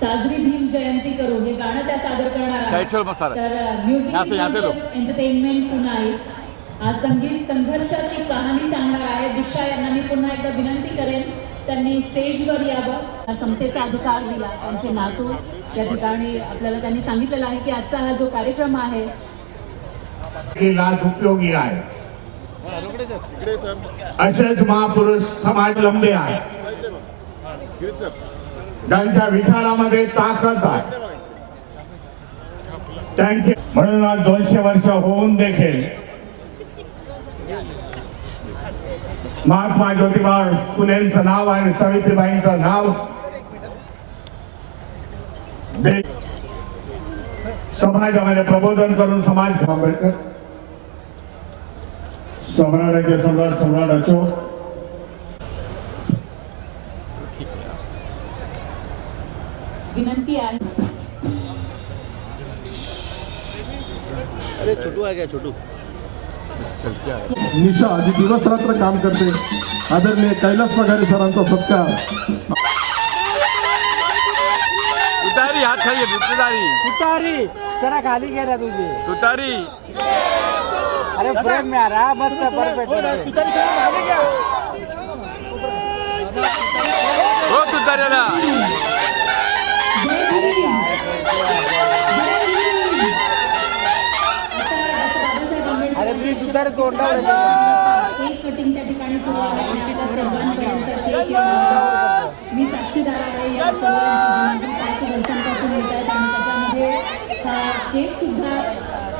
साजरी भीम जयंती करू हे गाणं त्या सादर करणार आहेत. तर म्युझिक एंटरटेनमेंट पुन्हा आहे. आज संगीत संघर्षाची कहाणी सांगणार आहे. दीक्षा यांना मी पुन्हा एकदा विनंती करेन त्यांनी स्टेजवर यावं. समतेचा अधिकार दिला त्यांचे नातू त्या ठिकाणी आपल्याला त्यांनी सांगितलेलं आहे की आजचा हा जो कार्यक्रम आहे हे लाज उपयोगी आहे. असेच महापुरुष समाज लंबे आहे त्यांच्या विचारामध्ये ताकद आहे. त्यांचे म्हणून आज 200 वर्ष होऊन देखील महात्मा ज्योतिबा फुलेंचं नाव आणि सावित्रीबाईंचं नाव समाजामध्ये प्रबोधन करून समाज आंबेडकर सम्राटाचे सम्राट अशोक विनंती आहे. अरे छोटू आ गया छोटू. निशा जी दिवस रात्र काम करते आदरणीय कैलास पगारे सरांचा सत्कार. तुतारी हात खाली तुतारी जरा खाली गेला तुझी तुतारी. अरे फ्रेम में आ रहा मस्त परफेक्ट. तुतारी खाली गया हो तुतारीला. अरे तुझी तुतारी तोंडा केक कटिंग त्या ठिकाणी सुरू आहे आणि आपल्या सर्वांपर्यंत केक येणार. मी साक्षीदार आहे या सर्वांची 5 वर्षांपासून होत आहेत आणि त्याच्यामध्ये हा केक सुद्धा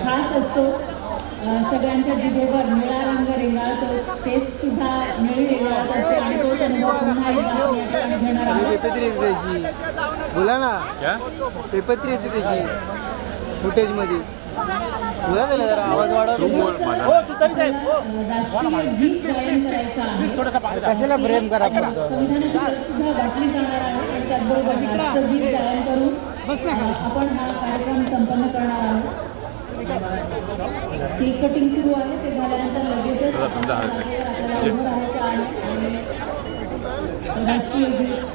खास असतो. सगळ्यांच्या जिभेवर निळा रंग रेंगाळतो. टेस्ट सुद्धा निळी रेंगाळत असते आणि तोच अनुभव पुन्हा एकदा आपण या ठिकाणी घेणार आहोत. बोला ना पेपत्री येते त्याची फुटेज मध्ये बोला त्याला जरा आवाज वाढव. राष्ट्रीय गीत गायन करायचं आहे. कशाला प्रेम करा संविधानाची प्रत सुद्धा घातली जाणार आहे आणि त्याचबरोबर राष्ट्रीय गीत गायन करून आपण हा कार्यक्रम संपन्न करणार आहोत. केक कटिंग सुरू आहे. ते झाल्यानंतर लगेचच आपल्याला उभं राहायचं आहे आणि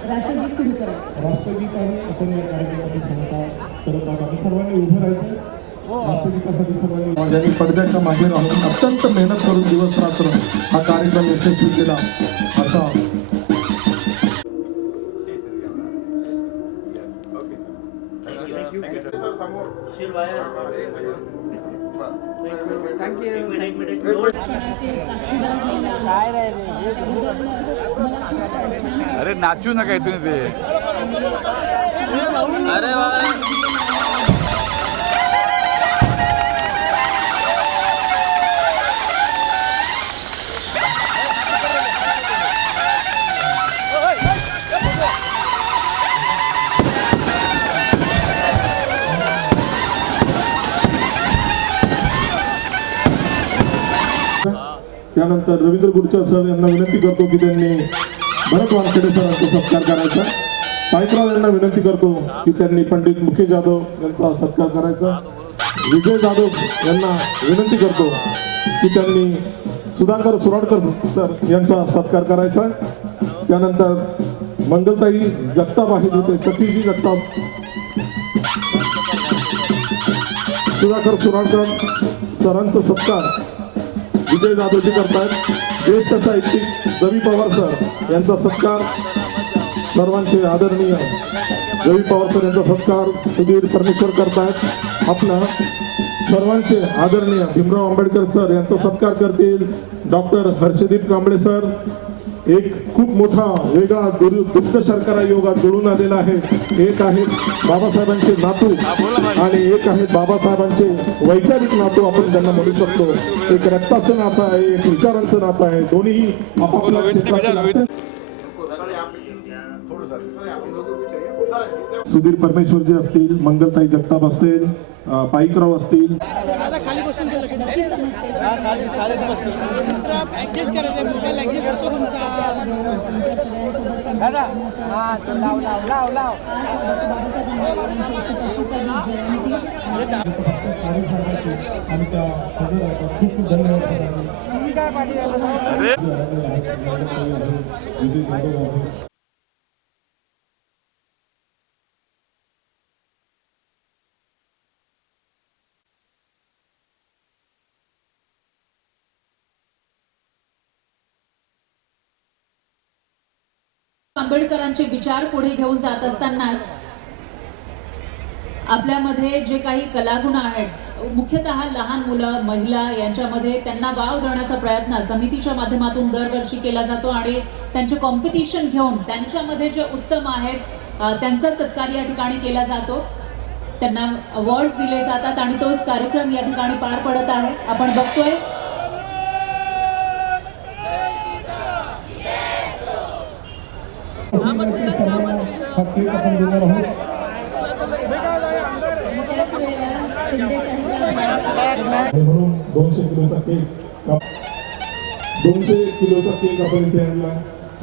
राष्ट्रगीत सुरू करायचं. राष्ट्रगीत आहे आपण या कार्यक्रमाची सांगता करत आहोत. आपण सर्वांनी उभं राहायचं. राष्ट्रगीतासाठी सर्वांनी ज्यांनी पडद्याच्या मागे राहून अत्यंत मेहनत करून दिवस रात्र हा कार्यक्रम यशस्वी केला असा अरे नाचू नका इथून ते. अरे वा. त्यानंतर रवींद्र गुडकर सर यांना विनंती करतो की त्यांनी भरत वानखेडे सरांचा सत्कार करायचा. पाईकराव यांना विनंती करतो की त्यांनी पंडित मुकेश जाधव यांचा सत्कार करायचा. विजय जाधव यांना विनंती करतो की त्यांनी सुधाकर सुराडकर सर यांचा सत्कार करायचा. त्यानंतर मंगलताई जगताप आहेत होते सतीजी जगताप सुधाकर सुराडकर सरांचा सत्कार विजय जाधवजी करतायत. ज्येष्ठ साहित्यिक रवी पवार सर यांचा सत्कार सर्वांचे आदरणीय रवी पवार सर यांचा सत्कार सुधीर परमेश्वर करतायत. आपला सर्वांचे आदरणीय भीमराव आंबेडकर सर यांचा सत्कार करतील डॉक्टर हर्षदीप कांबळे सर. एक खूप मोठा वेगळा दुग्ध शर्करा योगात जुळून आलेला आहे. एक आहेत बाबासाहेबांचे नातू आणि एक आहेत बाबासाहेबांचे वैचारिक नातू आपण त्यांना म्हणू शकतो. एक रक्ताचं नातं आहे, एक विचारांचं नातं आहे. दोन्ही आपापल्या क्षेत्रात. सुधीर परमेश्वरजी असतील, मंगलताई जगताप असतील, पाईकराव असतील. आणि त्या खूप धन्यवाद. आंबेडकरांचे विचार पुढे घेऊन जात असतानाच आपल्यामध्ये जे काही कलागुण आहेत, मुख्यतः लहान मुलं, महिला यांच्यामध्ये त्यांना वाव देण्याचा प्रयत्न समितीच्या माध्यमातून दरवर्षी केला जातो आणि त्यांचे कॉम्पिटिशन घेऊन त्यांच्यामध्ये जे उत्तम आहेत त्यांचा सत्कार या ठिकाणी केला जातो. त्यांना अवॉर्ड्स दिले जातात आणि तोच कार्यक्रम या ठिकाणी पार पडत आहे. आपण बघतोय म्हणून 200 किलोचा केक आपण इथे आणला.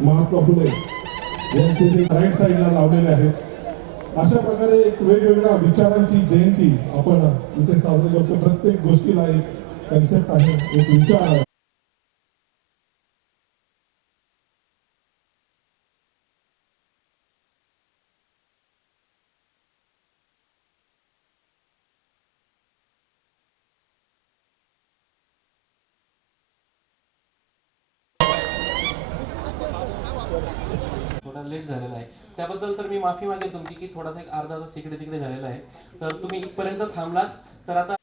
महात्मा फुले यांचे ते राईट साईडला लावलेले आहेत. अशा प्रकारे एक वेगवेगळ्या विचारांची जयंती आपण इथे साजरी करतो. प्रत्येक गोष्टीला एक कन्सेप्ट आहे, एक विचार आहे. थोडा लेट झालेला आहे त्याबद्दल तर मी माफी मागेल तुमची की थोडासा एक अर्धा तास इकडे तिकडे झालेला आहे. तर तुम्ही इथपर्यंत थांबलात तर आता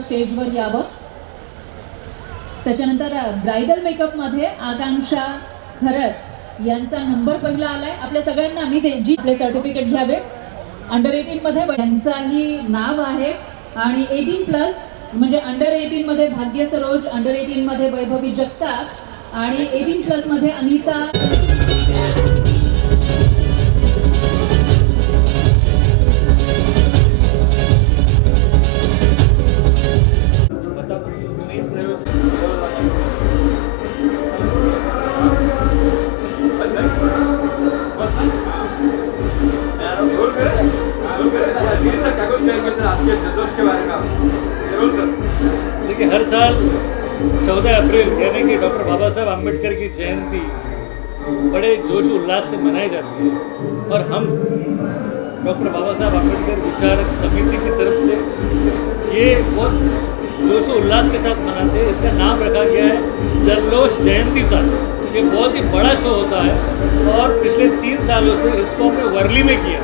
स्टेजवर यावं. त्याच्यानंतर ब्रायडल मेकअप मध्ये आकांक्षा खरत यांचा नंबर पहिला आलाय. आपल्या सगळ्यांना आम्ही जी आपले सर्टिफिकेट घ्यावे. अंडर 18 मध्ये यांचाही नाव आहे आणि 18+ म्हणजे अंडर 18 मध्ये भाग्य सरोज, अंडर 18 मध्ये वैभवी जगताप आणि 18+ मध्ये अनिता. देखिए हर साल 14 अप्रैल यानी कि डॉक्टर बाबा साहब आम्बेडकर की जयंती बड़े जोश उल्लास से मनाई जाती है और हम डॉक्टर बाबा साहब आम्बेडकर विचारक समिति की तरफ से ये बहुत जोश उल्लास के साथ मनाते हैं. इसका नाम रखा गया है जल्लोष जयंती सा. ये बहुत ही बड़ा शो होता है और पिछले 3 सालों से इसको हमने वर्ली में किया,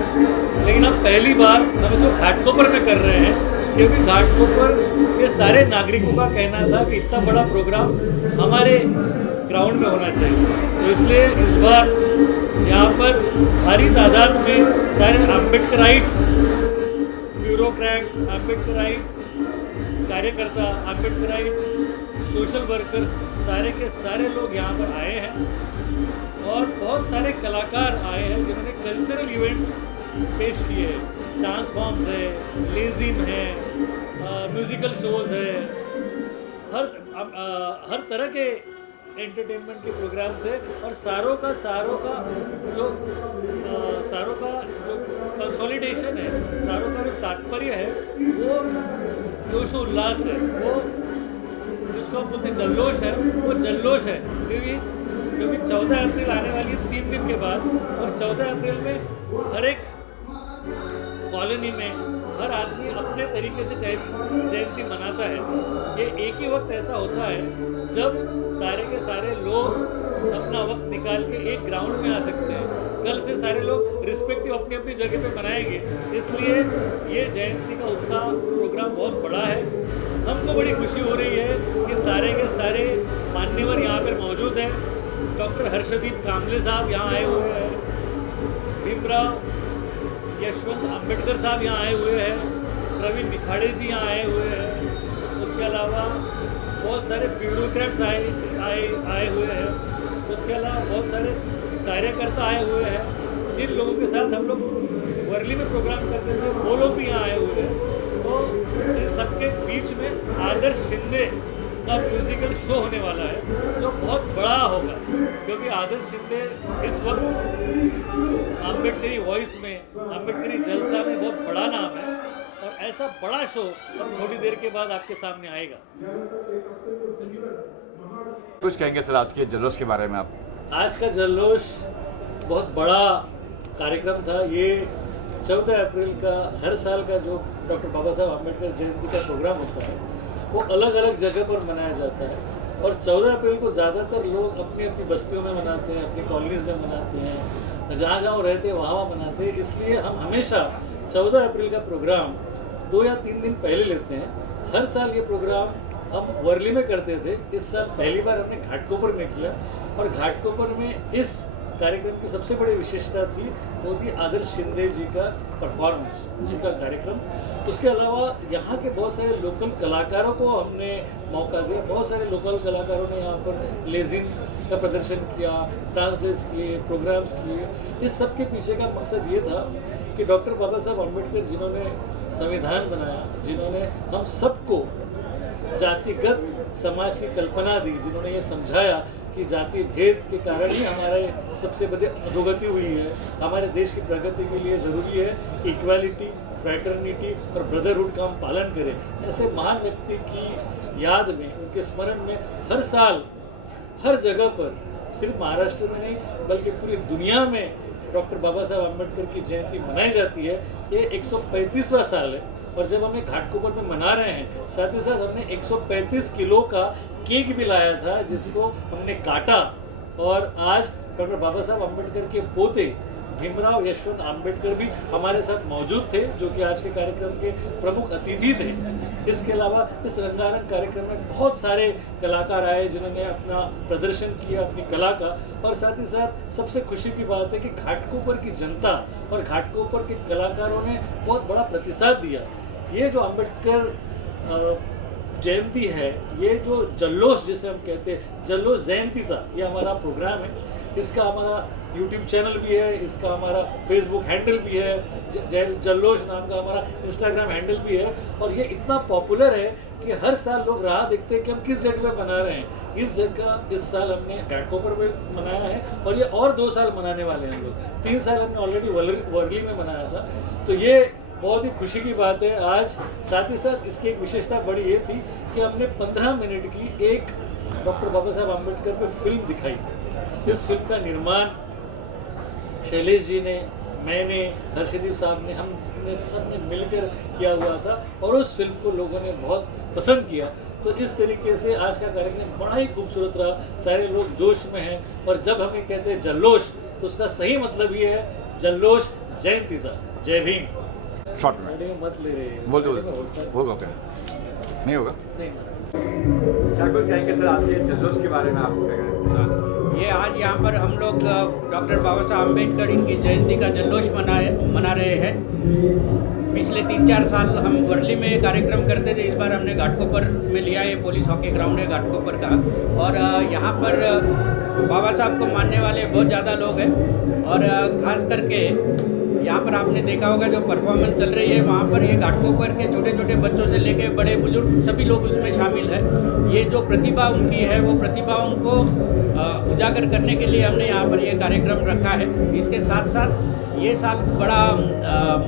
लेकिन अब पहली बार हम इसको घाटकोपर में कर रहे हैं क्योंकि घाटकोपर के सारे नागरिकों का कहना था कि इतना बड़ा प्रोग्राम हमारे ग्राउंड में होना चाहिए. तो इसलिए इस बार यहाँ पर भारी तादाद में सारे आम्बेडकराइट ब्यूरोक्रेट्स, आम्बेडकराइट कार्यकर्ता, आम्बेडकराइट सोशल वर्कर, सारे के सारे लोग यहाँ पर आए हैं और बहुत सारे कलाकार आए हैं जिन्होंने कल्चरल इवेंट्स पेश किए हैं. डांस फॉर्म्स है, लेजिम है, म्यूजिकल शोज है, हर तरह के एंटरटेनमेंट के प्रोग्राम्स है और सारों का जो कंसोलिडेशन है, सारों का जो तात्पर्य है वो जोश उल्लास है, वो जिसको हम बोलते हैं जल्लोष है, वो जल्लोष है क्योंकि 14 अप्रैल आने वाली है 3 दिन के बाद और 14 अप्रैल में हर एक कॉलोनी में हर आदमी अपने तरीके से जयंती मनाता है. ये एक ही वक्त ऐसा होता है जब सारे के सारे लोग अपना वक्त निकाल के एक ग्राउंड में आ सकते हैं. कल से सारे लोग रिस्पेक्टिव अपनी अपनी जगह पे मनाएंगे, इसलिए ये जयंती का उत्साह प्रोग्राम बहुत बड़ा है. हमको बड़ी खुशी हो रही है कि सारे के सारे मान्यवर यहाँ पर मौजूद हैं. डॉक्टर हर्षदीप कामले साहब यहाँ आए हुए हैं, भीमराव यशवंत अम्बेडकर साहब यहाँ आए हुए हैं, प्रवीण निखाड़े जी यहाँ आए हुए हैं. उसके अलावा बहुत सारे ब्यूरोक्रेट्स आए हुए हैं. उसके अलावा बहुत सारे कार्यकर्ता आए हुए हैं. जिन लोगों के साथ हम लोग वर्ली में प्रोग्राम करते थे वो लोग भी यहाँ आए हुए हैं. तो इन सबके बीच में आदर्श शिंदे का म्यूजिकल शो होने वाला है जो बहुत बड़ा होगा क्योंकि आदर्श शिंदे इस वक्त अम्बेडकरी वॉइस में, अम्बेडकरी जलसा में बहुत बड़ा नाम है और और ऐसा बड़ा शो अब थोड़ी देर के बाद आपके सामने आएगा। कुछ कहेंगे सर आज के जल्लोष के बारे में आप? आज का जल्लोष बहुत बड़ा कार्यक्रम था। ये 14 अप्रैल का हर साल का जो डॉक्टर बाबा साहब अम्बेडकर जयंती का प्रोग्राम होता है वो अलग अलग जगह पर मनाया जाता है और 14 अप्रैल को ज़्यादातर लोग अपनी अपनी बस्तियों में मनाते हैं, अपनी कॉलोनीज़ में मनाते हैं, जहाँ जहाँ वो रहते हैं वहाँ मनाते हैं। इसलिए हम हमेशा 14 अप्रैल का प्रोग्राम 2 या 3 दिन पहले लेते हैं। हर साल ये प्रोग्राम हम वर्ली में करते थे, इस साल पहली बार हमने घाटकोपर में किया और घाटकोपर में इस कार्यक्रम की सबसे बड़ी विशेषता थी वो थी आदर्श शिंदे जी का परफॉर्मेंस, उनका कार्यक्रम। उसके अलावा यहाँ के बहुत सारे लोकल कलाकारों को हमने मौका दिया। बहुत सारे लोकल कलाकारों ने यहाँ पर लेजिम का प्रदर्शन किया, डांसेस किए, प्रोग्राम्स किए। इस सब के पीछे का मकसद ये था कि डॉक्टर बाबा साहब अम्बेडकर जिन्होंने संविधान बनाया, जिन्होंने हम सबको जातिगत समाज की कल्पना दी, जिन्होंने ये समझाया कि जाति भेद के कारण ही हमारे सबसे बड़ी अधोगति हुई है, हमारे देश की प्रगति के लिए ज़रूरी है कि इक्वालिटी, फ्रैटर्निटी और ब्रदरहुड का हम पालन करें। ऐसे महान व्यक्ति की याद में, उनके स्मरण में हर साल हर जगह पर, सिर्फ महाराष्ट्र में नहीं बल्कि पूरी दुनिया में डॉक्टर बाबा साहब अम्बेडकर की जयंती मनाई जाती है। ये 135वां साल है और जब हमें घाटकोपर में मना रहे हैं, साथ ही साथ हमने 135 किलो का केक भी लाया था जिसको हमने काटा। और आज डॉक्टर बाबा साहब अम्बेडकर के पोते भीमराव यशवंत अम्बेडकर भी हमारे साथ मौजूद थे, जो कि आज के कार्यक्रम के प्रमुख अतिथि थे। इसके अलावा इस रंगारंग कार्यक्रम में बहुत सारे कलाकार आए जिन्होंने अपना प्रदर्शन किया अपनी कला का। और साथ ही साथ सबसे खुशी की बात है कि घाटकोपर की जनता और घाटकोपर के कलाकारों ने बहुत बड़ा प्रतिसाद दिया। ये जो अम्बेडकर जयंती है, ये जो जल्लोष जिसे हम कहते हैं, जल्लोष जयंतीचा ये हमारा प्रोग्राम है। इसका हमारा YouTube चैनल भी है, इसका हमारा Facebook हैंडल भी है, जल्लोष नाम का हमारा Instagram हैंडल भी है। और ये इतना पॉपुलर है कि हर साल लोग राह देखते हैं कि हम किस जगह पे मना रहे हैं। इस जगह इस साल हमने घाटकोपर में मनाया है और ये और 2 साल मनाने वाले हैं हम लोग। 3 साल हमने ऑलरेडी वर्ली में मनाया था, तो ये बहुत ही खुशी की बात है आज। साथ ही साथ इसकी एक विशेषता बड़ी ये थी कि हमने 15 मिनट की एक डॉक्टर बाबा साहब अम्बेडकर पर फिल्म दिखाई। इस फिल्म का निर्माण शैलेश जी ने, मैंने, हर्षदीप साहब ने, हमने सब ने मिलकर किया हुआ था और उस फिल्म को लोगों ने बहुत पसंद किया। तो इस तरीके से आज का कार्यक्रम बड़ा ही खूबसूरत रहा। सारे लोग जोश में हैं और जब हमें कहते हैं जल्लोष तो उसका सही मतलब ये है जल्लोष जयंतीचा। जय भीम। शॉर्ट में मत ले रहे बोल दो, होगा क्या? नहीं होगा? क्या कुछ कहेंगे सर आज के जल्लोष के बारे में आप क्या कहेंगे? ये आज यहाँ पर हम लोग डॉक्टर बाबा साहब अम्बेडकर इनकी जयंती का जल्लोष मना रहे हैं। पिछले 3-4 साल हम वर्ली में कार्यक्रम करते थे, इस बार हमने घाटकोपर में लिया। ये पुलिस हॉकी ग्राउंड है घाटकोपर का और यहाँ पर बाबा साहब को मानने वाले बहुत ज़्यादा लोग हैं और ख़ास करके यहाँ पर आपने देखा होगा जो परफॉर्मेंस चल रही है वहाँ पर ये घाटकोपर के छोटे छोटे बच्चों से लेके बड़े बुजुर्ग सभी लोग उसमें शामिल हैं। ये जो प्रतिभा उनकी है वो प्रतिभा उनको उजागर करने के लिए हमने यहाँ पर ये कार्यक्रम रखा है। इसके साथ साथ ये साल बड़ा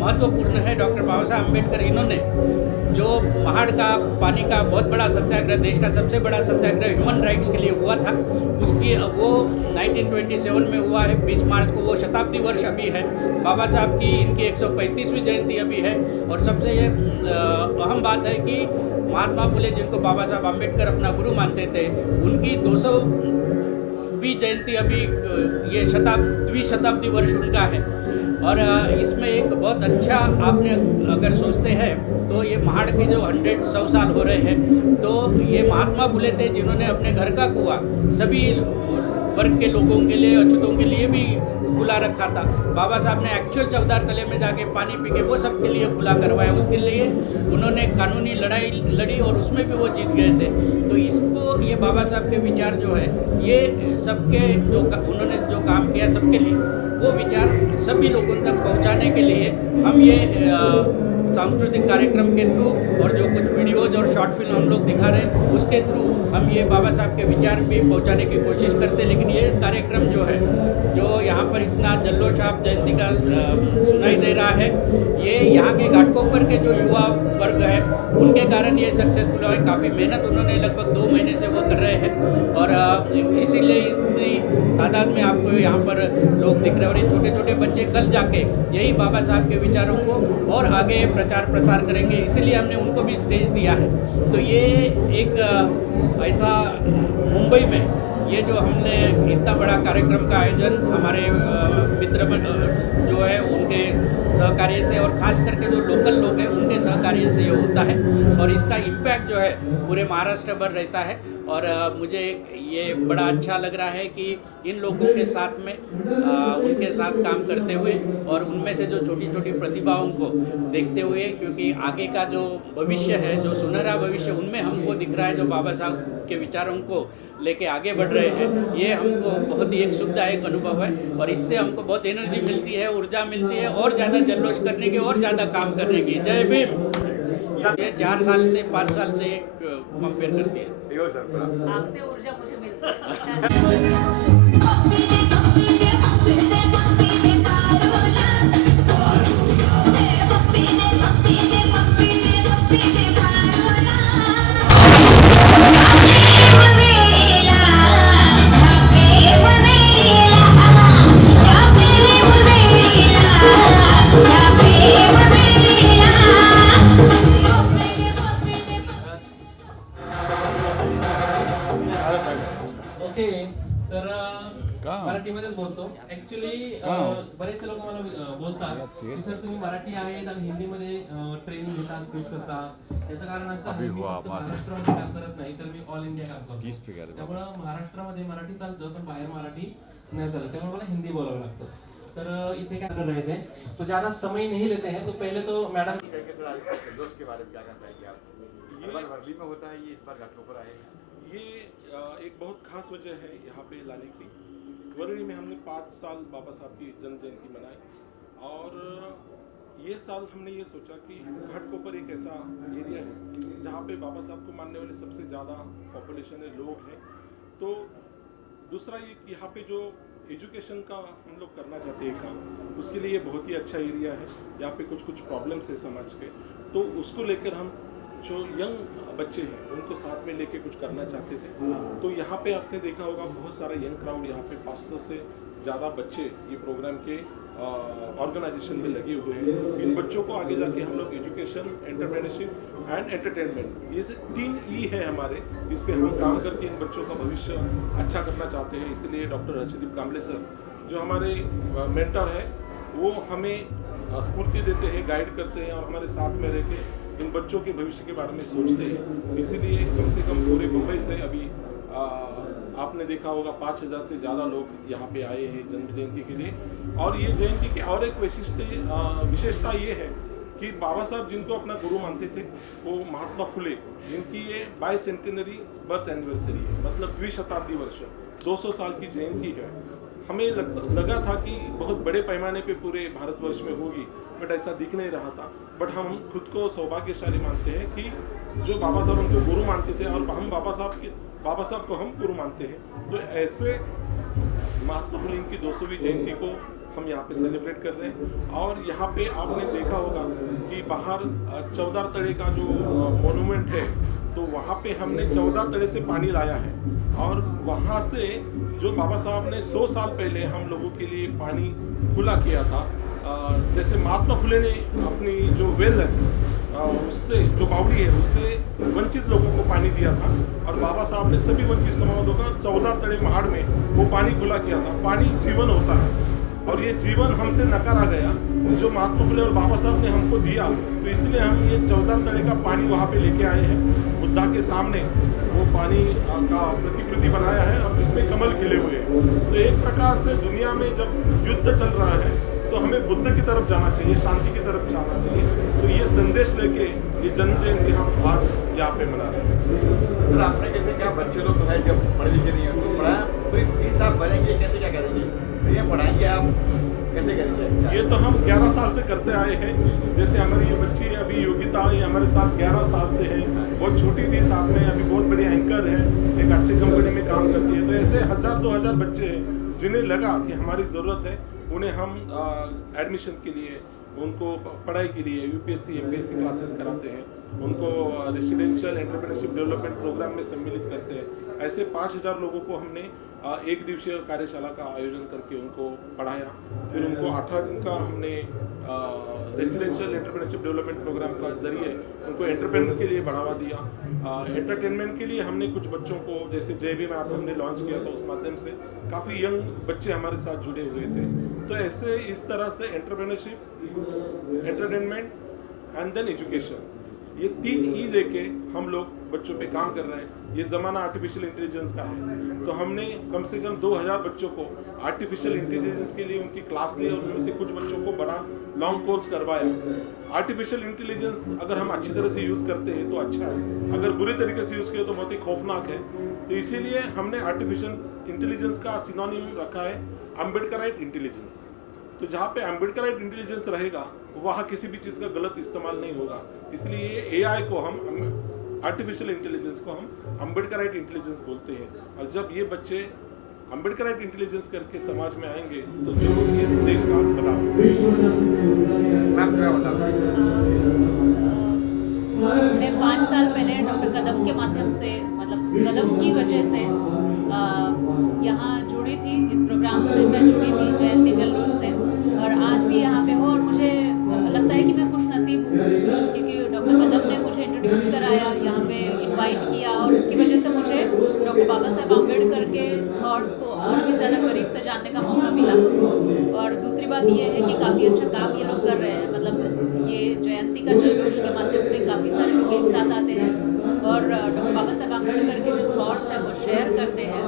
महत्वपूर्ण है। डॉक्टर बाबा साहब अम्बेडकर इन्होंने जो पहाड़ का पानी का बहुत बड़ा सत्याग्रह, देश का सबसे बड़ा सत्याग्रह ह्यूमन राइट्स के लिए हुआ था, उसकी वो 1927 में हुआ है 20 मार्च को। वो शताब्दी वर्ष अभी है। बाबा साहब की इनकी 135वीं जयंती अभी है और सबसे ये अहम बात है कि महात्मा फुले जिनको बाबा साहब अम्बेडकर अपना गुरु मानते थे, उनकी 200वीं जयंती अभी ये द्विशताब्दी वर्ष उनका है। और इसमें एक बहुत अच्छा आपने अगर सोचते हैं तो ये महाड़ के जो 100 साल हो रहे हैं, तो ये महात्मा फुले थे जिन्होंने अपने घर का कुआं सभी वर्ग के लोगों के लिए, अछूतों के लिए भी खुला रखा था। बाबा साहब ने एक्चुअल चौधार तले में जाके पानी पी के वो सबके लिए खुला करवाया। उसके लिए उन्होंने कानूनी लड़ाई लड़ी और उसमें भी वो जीत गए थे। तो इसको ये बाबा साहब के विचार जो है ये सबके जो उन्होंने जो काम किया सबके लिए, वो विचार सभी लोगों तक पहुंचाने के लिए हम ये सांस्कृतिक कार्यक्रम के थ्रू और जो कुछ वीडियोज और शॉर्ट फिल्म हम लोग दिखा रहे हैं उसके थ्रू हम ये बाबा साहब के विचार भी पहुंचाने की कोशिश करते हैं। लेकिन ये कार्यक्रम जो है, जो यहाँ पर इतना जल्लोष आप जयंती का सुनाई दे रहा है, ये यहाँ के घाटकोपर के जो युवा वर्ग है उनके कारण ये सक्सेसफुल है। काफ़ी मेहनत उन्होंने लगभग 2 महीने से वो कर रहे हैं और इसीलिए इतनी तादाद में आपको यहाँ पर लोग दिख रहे हैं। और ये छोटे छोटे बच्चे कल जाके यही बाबा साहब के विचारों को और आगे प्रचार प्रसार करेंगे, इसीलिए हमने उनको भी स्टेज दिया है। तो ये एक ऐसा मुंबई में ये जो हमने इतना बड़ा कार्यक्रम का आयोजन हमारे मित्र जो है उनके सहकार्य से और ख़ास करके जो लोकल लोग हैं उनके सहकार्य से ये होता है और इसका इम्पैक्ट जो है पूरे महाराष्ट्र भर रहता है। और मुझे ये बड़ा अच्छा लग रहा है कि इन लोगों के साथ में उनके साथ काम करते हुए और उनमें से जो छोटी छोटी प्रतिभाओं को देखते हुए, क्योंकि आगे का जो भविष्य है, जो सुनहरा भविष्य उनमें हमको दिख रहा है, जो बाबा साहब के विचारों को लेके आगे बढ़ रहे हैं, ये हमको बहुत ही एक सुखदायक अनुभव है और इससे हमको बहुत एनर्जी मिलती है, ऊर्जा मिलती है और ज़्यादा जल्लोष करने की और ज़्यादा काम करने की। जय भीम। ये 4 साल से 5 साल से कंपेयर करती है। आपसे ऊर्जा मुझे मिलती है। ओके, तर मराठीमध्येच बोलतो. ऍक्च्युली बरेचसे लोक मला बोलतात की सर तुम्ही मराठी आहेत आणि हिंदीमध्ये ट्रेनिंग घेता, स्किल्स करता. याचं कारण असं आहे मी फक्त महाराष्ट्रामध्ये काम करत नाही तर मी ऑल इंडिया काम करतो. त्यामुळं महाराष्ट्रामध्ये मराठी चालतं पण बाहेर मराठी नहीं चालत, त्यामुळे मला हिंदी बोलावं लागतं. तर इथे क्या कर रहे थे तो ज़्यादा समय नहीं लेते हैं. तो पहले तो मैडम जल्लोष के बारे में क्या कहना चाहेंगे आप? हर बार वर्ली में होता है, ये इस बार घाटकोपर आए हैं। ये एक बहुत खास वजह है यहाँ पे लाने की। वर्ली में हमने 5 साल बाबा साहब की जन्म जयंती मनाई और ये साल हमने ये सोचा कि घाटकोपर एक ऐसा एरिया है जहाँ पे बाबा साहब को मानने वाले सबसे ज़्यादा पॉपुलेशन है, लोग हैं। तो दूसरा ये यहाँ पे जो एजुकेशन का हम लोग करना चाहते हैं काम, उसके लिए ये बहुत ही अच्छा एरिया है। यहाँ पे कुछ प्रॉब्लम्स है समाज के, तो उसको लेकर हम जो यंग बच्चे हैं उनको साथ में लेके कुछ करना चाहते थे। तो यहाँ पे आपने देखा होगा बहुत सारा यंग क्राउड, यहाँ पे 500 से ज़्यादा बच्चे ये प्रोग्राम के ऑर्गेनाइजेशन में लगे हुए हैं। इन बच्चों को आगे जाके हम लोग एजुकेशन, एंटरप्रेन्योरशिप एंड एंटरटेनमेंट, ये 3 ई है हमारे, इस पे हम काम करके इन बच्चों का भविष्य अच्छा करना चाहते हैं। इसलिए डॉक्टर हर्षदीप कांबले सर जो हमारे मेंटर है वो हमें स्फूर्ति देते हैं, गाइड करते हैं और हमारे साथ में रह के इन बच्चों के भविष्य के बारे में सोचते हैं। इसीलिए कम से कम पूरे मुंबई से अभी आपने देखा होगा 5000 से ज़्यादा लोग यहाँ पे आए हैं जन्म जयंती के लिए। और ये जयंती की और एक विशेषता ये है कि बाबा साहब जिनको अपना गुरु मानते थे वो महात्मा फुले, जिनकी ये 22 सेंटेनरी बर्थ एनिवर्सरी है, मतलब 20 शताब्दी वर्ष, 200 साल की जयंती है। हमें लगा था कि बहुत बड़े पैमाने पे पूरे भारतवर्ष में होगी, बट ऐसा दिख नहीं रहा था। बट हम खुद को सौभाग्यशाली मानते हैं कि जो बाबा साहब उनको गुरु मानते थे और हम बाबा साहब को हम गुरु मानते हैं। तो ऐसे महात्मा फुले की 200वीं जयंती को हम यहाँ पे सेलिब्रेट कर रहे हैं। और यहाँ पे आपने देखा होगा कि बाहर 14 तड़े का जो मोन्यूमेंट है, तो वहाँ पे हमने 14 तड़े से पानी लाया है और वहाँ से जो बाबा साहब ने 100 साल पहले हम लोगों के लिए पानी खुला किया था। जैसे महात्मा फुले ने अपनी जो वेल है उससे, जो बावड़ी है उससे वंचित लोगों को पानी दिया था और बाबा साहब ने सभी वंचित समाजों का 14 तड़े महाड़ में वो पानी खुला किया था। पानी जीवन होता है और ये जीवन हमसे नकारा गया, जो महात्मा फुले और बाबा साहब ने हमको दिया। तो इसलिए हम ये 14 तड़े का पानी वहाँ पे लेके आए हैं। बुद्धा के सामने वो पानी का प्रतिकृति बनाया है और जिसमें कमल खिले हुए हैं। तो एक प्रकार से दुनिया में जब युद्ध चल रहा है तो हमें बुद्ध की तरफ जाना चाहिए, शांति की तरफ जाना चाहिए। तो ये संदेश लेके ये जन्म जयंती हम आज यहाँ पे मना रहे हैं। सर आपने कैसे क्या बच्चे लोग तो है जब पढ़े लिखे नहीं हो तो पढ़ा कोई 20 साल बनेंगे कैसे क्या करेंगे, तो ये पढ़ाएंगे आप कैसे कैसे करेंगे? ये तो हम 11 साल से करते आए हैं। जैसे हमारी ये बच्ची अभी योगिता, ये हमारे साथ 11 साल से है, बहुत छोटी थी, साथ में अभी बहुत बड़ी एंकर है, एक अच्छी कंपनी में काम करती है। तो ऐसे 1000-2000 बच्चे हैं जिन्हें लगा कि हमारी ज़रूरत है, उन्हें हम एडमिशन के लिए, उनको पढ़ाई के लिए यूपीएससी एमपीएससी क्लासेस कराते हैं, उनको रेसिडेंशियल एंटरप्रेन्योरशिप डेवलपमेंट प्रोग्राम में सम्मिलित करते हैं। ऐसे 5000 लोगों को हमने एक दिवसीय कार्यशाला का आयोजन करके उनको पढ़ाया। फिर उनको 18 दिन का हमने रेसिडेंशियल एंटरप्रेन्योरशिप डेवलपमेंट प्रोग्राम का जरिए उनको एंटरप्रेन्योर के लिए बढ़ावा दिया। एंटरटेनमेंट के लिए हमने कुछ बच्चों को, जैसे JB में आप हमने लॉन्च किया था, उस माध्यम से काफ़ी यंग बच्चे हमारे साथ जुड़े हुए थे। तो ऐसे इस तरह से entrepreneurship, entertainment and then education, ये 3 E लेके हम लोग बच्चों पे काम कर रहे हैं। ये ज़माना आर्टिफिशियल इंटेलिजेंस का है, तो हमने कम से कम 2000 बच्चों को आर्टिफिशियल इंटेलिजेंस के लिए उनकी क्लास ली और उनमें से कुछ बच्चों को बड़ा लॉन्ग कोर्स करवाया। आर्टिफिशियल इंटेलिजेंस अगर हम अच्छी तरह से यूज़ करते हैं तो अच्छा है, अगर बुरी तरीके से यूज़ किए तो बहुत ही खौफनाक है। तो इसीलिए हमने आर्टिफिशियल इंटेलिजेंस का सिनोनिम रखा है अम्बेडकराइट इंटेलिजेंस। तो जहाँ पे अम्बेडकराइट इंटेलिजेंस रहेगा वहाँ किसी भी चीज़ का गलत इस्तेमाल नहीं होगा। इसलिए AI को हम, आर्टिफिशियल इंटेलिजेंस को हम अम्बेडकराइट इंटेलिजेंस बोलते हैं। और जब ये बच्चे अम्बेडकराइट इंटेलिजेंस करके समाज में आएंगे तो जरूर इस देश का भला मैं 5 साल पहले डॉक्टर कदम के माध्यम से, मतलब कदम की वजह से यहाँ जुड़ी थी, इस प्रोग्राम से मैं जुड़ी थी, जयंती जल्लोष से, और आज भी यहाँ पे हूँ। और मुझे लगता है कि मैं खुश नसीब हूँ क्योंकि डॉक्टर कदम ने मुझे इंट्रोड्यूस कराया, यहाँ पे इनवाइट किया, और उसकी वजह से मुझे डॉक्टर बाबा साहेब आम्बेडकर के थॉट्स को और भी ज़्यादा करीब से जानने का मौका मिला। और दूसरी बात ये है कि काफ़ी अच्छा काम ये लोग कर रहे हैं, मतलब ये जयंती का जल्लोष के माध्यम से काफ़ी सारे लोग एक साथ आते हैं और डॉक्टर बाबा साहेब आम्बेडकर के जो थॉट्स हैं वो शेयर करते हैं,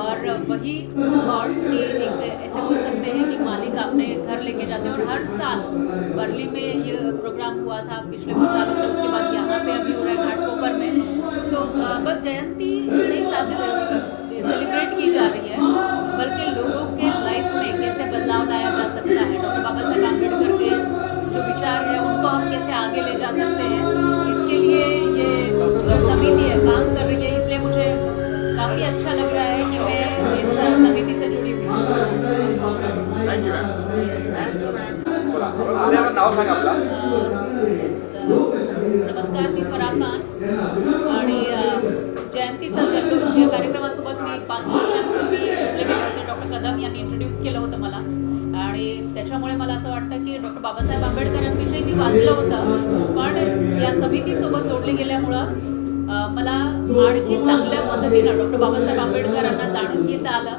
और वही थॉट्स की एक ऐसे बोल सकते हैं कि मालिक अपने घर लेके जाते हैं। और हर साल वर्ली में ये प्रोग्राम हुआ था पिछले कुछ सालों से, उसके बाद यहाँ पे अभी हो रहा है घाटकोपर में। तो बस जयंती नहीं सेलिब्रेट की जा रही है, बल्कि लोगों के लाइफ में कैसे बदलाव लाया जा सकता है, डॉक्टर बाबा साहेब आम्बेडकर के जो विचार है उनको हम कैसे आगे ले जा सकते हैं, इसके लिए ये जो समिति है काम कर रही है। इसलिए मुझे काफ़ी अच्छा लग रहा है कि मैं इस समिति से जुड़ी हुई हूँ। Thank you ma'am. बोला. आल्यावर नाव सांगा आपलं. नमस्कार, मी फराह खान आणि जयंतीचा जल्लोष या कार्यक्रमासोबत मी 5 वर्षांपूर्वी जोडले गेले होते. डॉक्टर कदम यांनी इंट्रोड्यूस केलं होतं मला, आणि त्याच्यामुळे मला असं वाटतं की डॉक्टर बाबासाहेब आंबेडकरांविषयी मी वाचलं होतं, पण या समितीसोबत जोडले गेल्यामुळं मला आणखी चांगल्या पद्धतीनं डॉक्टर बाबासाहेब आंबेडकरांना जाणून घेता आलं,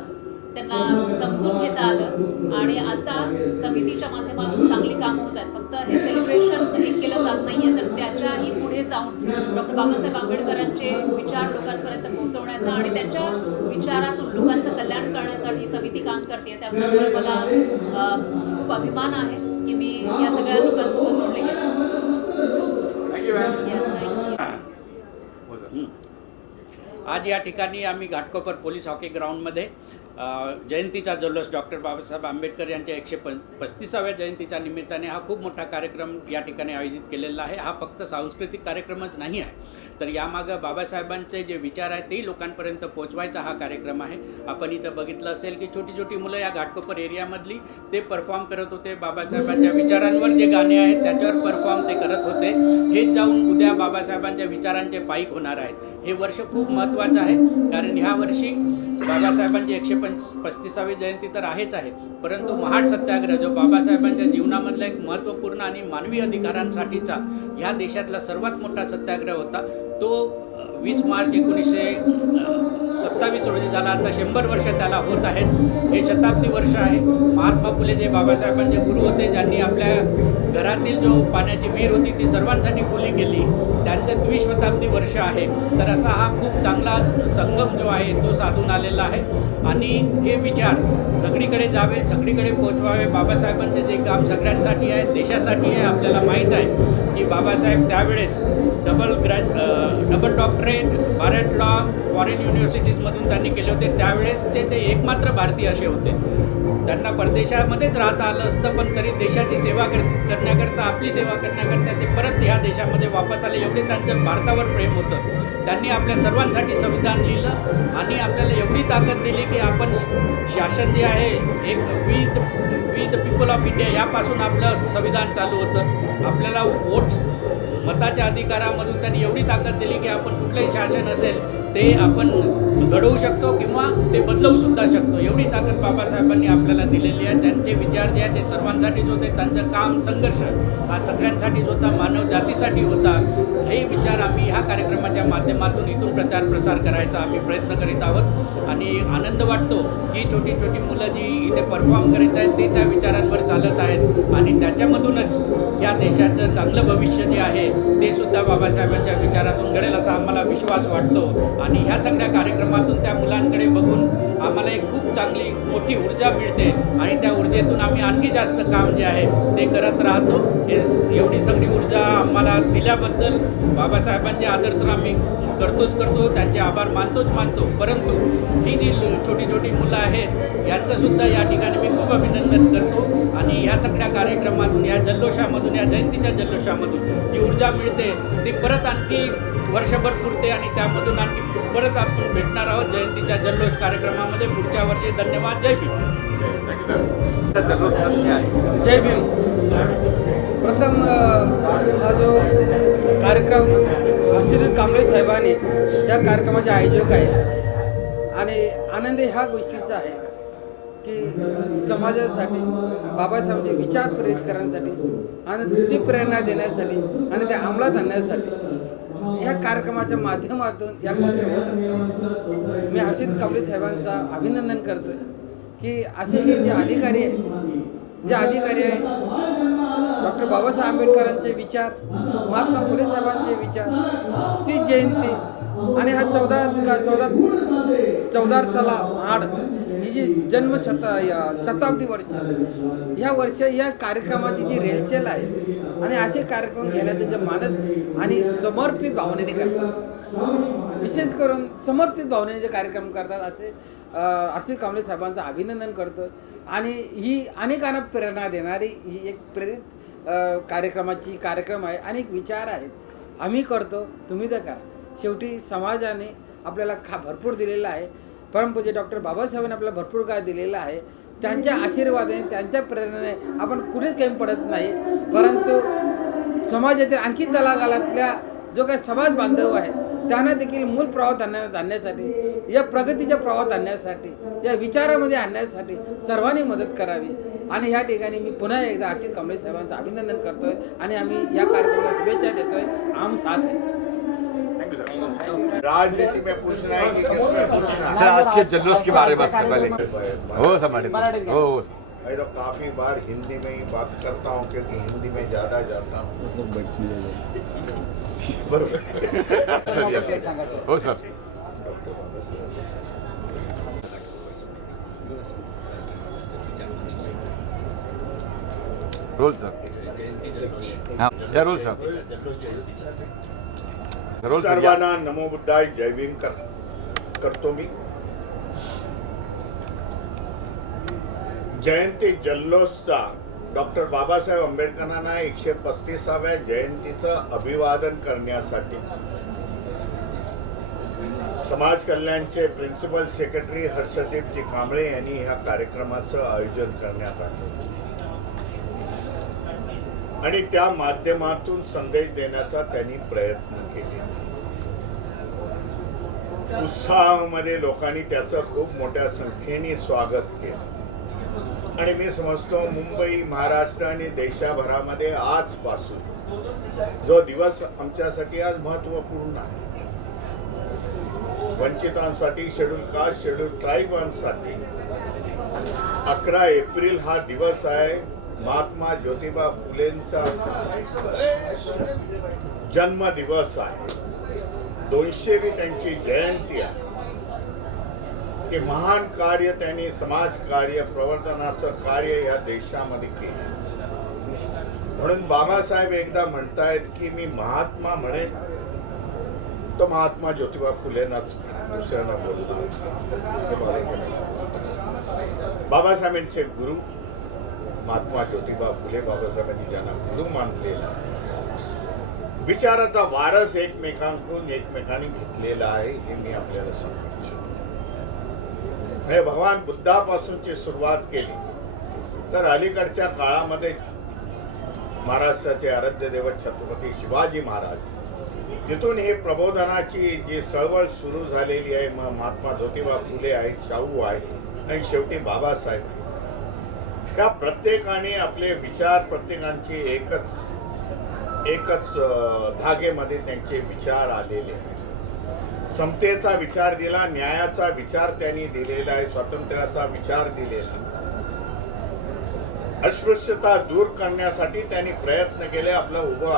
त्यांना समजून घेता आलं, आणि आता समितीच्या माध्यमातून चांगली कामं होत आहेत. फक्त हे सेलिब्रेशन एक केलं जात नाही आहे, तर त्याच्याही पुढे जाऊन डॉक्टर बाबासाहेब आंबेडकरांचे विचार लोकांपर्यंत पोहोचवण्याचा आणि त्यांच्या विचारातून लोकांचं कल्याण करण्यासाठी समिती काम करते. त्यामुळे मला खूप अभिमान आहे की मी या सगळ्या लोकांसोबत जोडले गेले. Thank you ma'am. आज या ठिकाणी आम्ही घाटकोपर पोलीस हॉकी ग्राउंडमध्ये जयंतीचा जल्लोष डॉक्टर बाबासाहेब आंबेडकर यांच्या 135व्या जयंतीच्या निमित्ताने हा खूप मोठा कार्यक्रम या ठिकाणी आयोजित केलेला आहे. हा फक्त सांस्कृतिक कार्यक्रमच नाही आहे, तर यामागं बाबासाहेबांचे जे विचार आहेत तेही लोकांपर्यंत पोहोचवायचा हा कार्यक्रम आहे. आपण इथं बघितलं असेल की छोटी छोटी मुलं या घाटकोपर एरियामधली ते परफॉर्म करत होते, बाबासाहेबांच्या विचारांवर जे गाणे आहेत त्याच्यावर परफॉर्म ते करत होते. हेच जाऊन उद्या बाबासाहेबांच्या विचारांचे पाईक होणार आहेत. हे वर्ष खूप महत्त्वाचं आहे, कारण ह्या वर्षी बाबासाहेबांची 135वी जयंती तर आहेच आहे, परंतु महाड सत्याग्रह जो बाबासाहेबांच्या जीवनामधला एक महत्त्वपूर्ण आणि मानवी अधिकारांसाठीचा ह्या देशातला सर्वात मोठा सत्याग्रह होता, तो 20 मार्च 1927 रोजी झाला. आता 100 वर्ष त्याला होत आहेत. हे शताब्दी वर्ष आहे. महात्मा फुले जे बाबासाहेबांचे गुरु होते, ज्यांनी आपल्या घरातील जो पाण्याची विहीर होती ती सर्वांसाठी खुली केली, त्यांचं द्विशताब्दी वर्ष आहे. तर असा हा खूप चांगला संगम जो आहे तो साधून आलेला आहे, आणि हे विचार सगळीकडे जावे, सगळीकडे पोचवावे. बाबासाहेबांचे जे काम सगळ्यांसाठी आहे, देशासाठी आहे. आपल्याला माहीत आहे की बाबासाहेब त्यावेळेस double doctorate Bharat law foreign युनिव्हर्सिटीजमधून त्यांनी केले होते. त्यावेळेसचे ते एकमात्र भारतीय असे होते. त्यांना परदेशामध्येच राहता आलं असतं, पण तरी देशाची सेवा करण्याकरता, आपली सेवा करण्याकरता ते परत ह्या देशामध्ये वापस आले. एवढे त्यांचं भारतावर प्रेम होतं. त्यांनी आपल्या सर्वांसाठी संविधान लिहिलं आणि आपल्याला एवढी ताकद दिली की आपण शासन जे आहे एक we the people of India यापासून आपलं संविधान चालू होतं. आपल्याला मताच्या अधिकारामधून त्यांनी एवढी ताकद दिली की आपण कुठलंही शासन असेल ते आपण घडवू शकतो किंवा ते बदलवू सुद्धा शकतो. एवढी ताकद बाबासाहेबांनी आपल्याला दिलेली आहे. त्यांचे विचार जे आहे ते सर्वांसाठीच होते. त्यांचं काम संघर्ष हा सगळ्यांसाठीच होता, मानव जातीसाठी होता. हे विचार आम्ही ह्या कार्यक्रमाच्या माध्यमातून इथून प्रचार प्रसार करायचा आम्ही प्रयत्न करीत आहोत. आणि आनंद वाटतो की छोटी छोटी मुलं जी इथे परफॉर्म करीत आहेत ते त्या विचारांवर चालत आहेत आणि त्याच्यामधूनच या देशाचं चांगलं भविष्य जे आहे ते सुद्धा बाबासाहेबांच्या विचारातून घडेल असा आम्हाला विश्वास वाटतो. आणि ह्या सगळ्या कार्यक्रमातून त्या मुलांकडे बघून आम्हाला एक खूप चांगली मोठी ऊर्जा मिळते आणि त्या ऊर्जेतून आम्ही आणखी जास्त काम जे आहे ते करत राहतो. एवढी सगळी ऊर्जा आम्हाला दिल्याबद्दल बाबासाहेबांचे आदर तर आम्ही करतो, त्यांचे आभार मानतो. परंतु ही जी छोटी छोटी मुलं आहेत यांचंसुद्धा या ठिकाणी मी खूप अभिनंदन करतो. आणि ह्या सगळ्या कार्यक्रमातून, या जल्लोषामधून, या जयंतीच्या जल्लोषामधून जी ऊर्जा मिळते ती परत आणखी वर्षभर पुरते आणि त्यामधून आणखी परत आपण भेटणार आहोत जयंतीच्या जल्लोष कार्यक्रमामध्ये पुढच्या वर्षी. धन्यवाद. जय भीम. जय भीम. प्रथम हा जो कार्यक्रम हर्षदीप कांबळे साहेबांनी या कार्यक्रमाचे आयोजक आहेत आणि आनंद ह्या गोष्टीचा आहे की समाजासाठी बाबासाहेबांचे विचार प्रेरित करण्यासाठी आणि ती प्रेरणा देण्यासाठी आणि ते अंमलात आणण्यासाठी ह्या कार्यक्रमाच्या माध्यमातून या गोष्टी होत असतात. मी हर्षदीप कांबळे साहेबांचा अभिनंदन करतोय की असे हे जे अधिकारी आहेत डॉक्टर बाबासाहेब आंबेडकरांचे विचार, महात्मा फुले साहेबांचे विचार, ती जयंती आणि हा 14 चला आड ही जी शताब्दी वर्ष ह्या वर्ष या कार्यक्रमाची जी रेलचेल आहे आणि असे कार्यक्रम घेण्याचं जे मानस आणि समर्पित भावनेने करतात, विशेष करून समर्पित भावनेने जे कार्यक्रम करतात असे हर्षदीप कांबळे साहेबांचं अभिनंदन करतो. आणि ही अनेकांना प्रेरणा देणारी ही एक प्रेरित कार्यक्रम आहे. अनेक विचार आहेत. आम्ही करतो, तुम्ही तर करा. शेवटी समाजाने आपल्याला भरपूर दिलेला आहे. परमपूज्य डॉक्टर बाबासाहेबांनी आपल्याला भरपूर काय दिलेलं आहे. त्यांच्या आशीर्वादाने, त्यांच्या प्रेरणेने आपण कुठेच कमी पडत नाही. परंतु समाजातील आणखी तळागाळातल्या जो काही समाज बांधव आहे त्यांना देखील मूल प्रवाहात आणण्यासाठी, या प्रगतीच्या प्रवाहात आणण्यासाठी, या विचारामध्ये आणण्यासाठी सर्वांनी मदत करावी. आणि ह्या ठिकाणी मी पुन्हा एकदा हर्षदीप कांबळे साहेबांचं अभिनंदन करतोय आणि आम्ही या कार्यक्रमाला शुभेच्छा देतोय. आम साथ है. राजनीति में पूछना है कि किसमें पूछना है? सर आज के जल्लोष के बारे में बात करने हो समाज हो मैं तो काफी बार हिंदी में ही बात करता हूँ क्योंकि हिंदी में ज्यादा जाता हूँ. हो सर. Role sir. हाँ या रोल सर. Role sir. सर्वांना नमो बुद्धाय जय भीम करतो मी. जयंती जल्लोषचा डॉक्टर बाबासाहेब आंबेडकरांना 135व्या जयंतीचं अभिवादन करण्यासाठी समाज कल्याणचे प्रिन्सिपल सेक्रेटरी हर्षदीपजी कांबळे यांनी ह्या कार्यक्रमाचं आयोजन करण्यात आलं आणि त्या माध्यमातून संदेश देण्याचा त्यांनी प्रयत्न केले. उत्साहामध्ये लोकांनी त्याचं खूप मोठ्या संख्येने स्वागत केलं आणि मी समजतो मुंबई, महाराष्ट्र आणि देशभरामध्ये आजपासून जो दिवस आमच्यासाठी आज महत्त्वपूर्ण आहे, वंचितांसाठी, शेड्यूल कास्ट, शेड्यूल ट्राईबांसाठी 11 एप्रिल हा दिवस आहे. महात्मा ज्योतिबा फुलेंचा जन्मदिवस आहे. 200वी त्यांची जयंती आहे. हे महान कार्य त्यांनी समाज कार्य, प्रवर्तनाचं कार्य या देशामध्ये केलं. म्हणून बाबासाहेब एकदा म्हणतायत की मी महात्मा म्हणेन तो महात्मा ज्योतिबा फुलेंनाच दुसऱ्यांना बोलणार. बाबासाहेबांचे गुरु महात्मा ज्योतिबा फुले बाबासाहेबांनी ज्यांना गुरु मानलेला आहे, विचाराचा वारस एकमेकांनी घेतलेला आहे, हे मी आपल्याला सांगू इच्छितो. हे भगवान बुद्धापासूनची सुरुवात केली तर अलीकडच्या काळामध्ये महाराष्ट्राचे आराध्य दैवत छत्रपती शिवाजी महाराज, तिथून ही प्रबोधनाची जी चळवळ सुरू झालेली आहे, महात्मा ज्योतिबा फुले आहेत, शाहू आहेत आणि शेवटी बाबासाहेब आहेत. त्या प्रत्येकाने आपले विचार, प्रत्येकांची एकच धागेमध्ये त्यांचे विचार आलेले आहेत. समतेचा विचार दिला, न्यायाचा विचार त्यांनी दिलेला आहे, स्वातंत्र्याचा विचार दिलेला आहे. अस्पृश्यता दूर करण्यासाठी त्यांनी प्रयत्न केले. आपलं उभं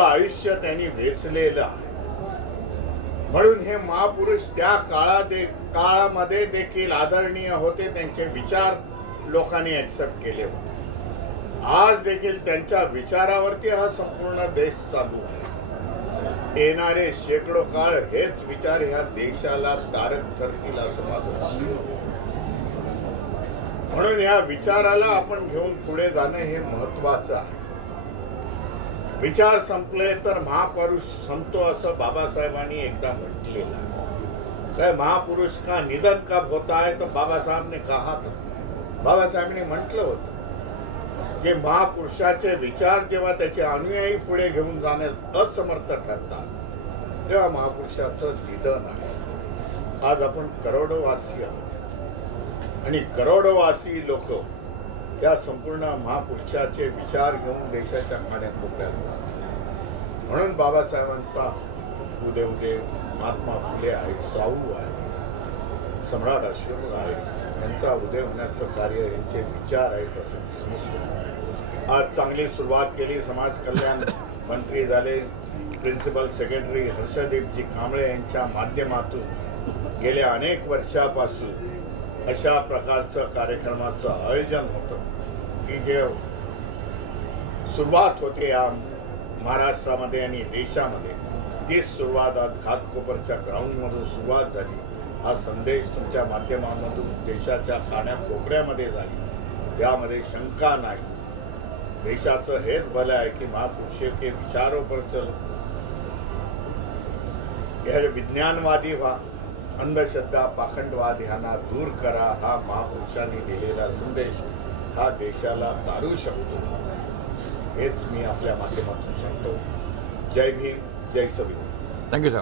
आयुष्य त्यांनी वेचलेलं आहे. म्हणून हे महापुरुष त्या काळामध्ये देखील आदरणीय होते. त्यांचे विचार लोकांनी ऍक्सेप्ट केले होते. आज देखील त्यांच्या विचारावरती हा संपूर्ण देश चालू आहे. येणारे शेकडो काळ हेच विचार ह्या देशाला तारक ठरतील असं माझं म्हणणं. म्हणून या विचाराला आपण घेऊन पुढे जाणं हे महत्वाचं आहे. विचार संपले तर महापुरुष संपतो असं बाबासाहेबांनी एकदा म्हटलेलं आहे. काय महापुरुष का निधन कब होता है तो बाबासाहेब ने कहा था. बाबासाहेबांनी म्हटलं होतं की महापुरुषाचे विचार जेव्हा त्याचे अनुयायी पुढे घेऊन जाण्यास असमर्थ ठरतात तेव्हा महापुरुषाचं निधन आहे. आज आपण करोडोवासी आहोत आणि करोडोवासी लोक या संपूर्ण महापुरुषाचे विचार घेऊन देशाच्या कानाकोपऱ्यात जातात. म्हणून बाबासाहेबांचा उदय महात्मा फुले आहेत, शाहू आहे, सम्राट अशोक आहे, यांचा उदय होण्याचं कार्य यांचे विचार आहेत असं समजतो. आज चांगली सुरुवात केली. समाज कल्याण मंत्री झाले. प्रिन्सिपल सेक्रेटरी हर्षदीपजी कांबळे यांच्या माध्यमातून गेल्या अनेक वर्षापासून अशा प्रकारचं कार्यक्रमाचं आयोजन होतं की जे सुरुवात होते या महाराष्ट्रामध्ये आणि देशामध्ये, तीच सुरुवात आज घाटकोपरच्या ग्राउंडमधून सुरुवात झाली. हा संदेश तुमच्या माध्यमामधून देशाच्या कानाकोपऱ्यामध्ये झाली, यामध्ये शंका नाही. देशाचं हेच भलं आहे की महापुरुषों के विचारों पर चलो, यह विज्ञानवादी व्हा, अंधश्रद्धा पाखंडवाद ह्यांना दूर करा. हा महापुरुषांनी दिलेला संदेश हा देशाला तारू शकतो. हेच मी आपल्या माध्यमातून सांगतो. जय भीम, जय संविधान. Thank you sir.